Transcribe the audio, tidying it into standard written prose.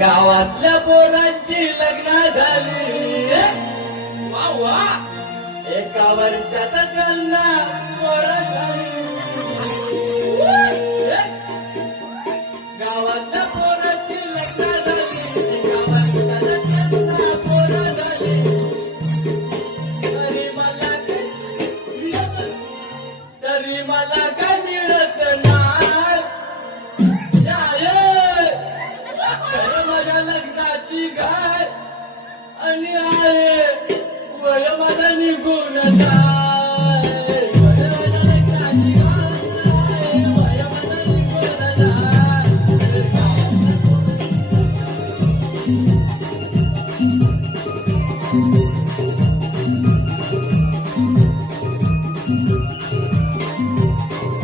गावातल्या पोरांची लग्न झाली. वा वा. एका वर्षात त्यांना पोरं झाली.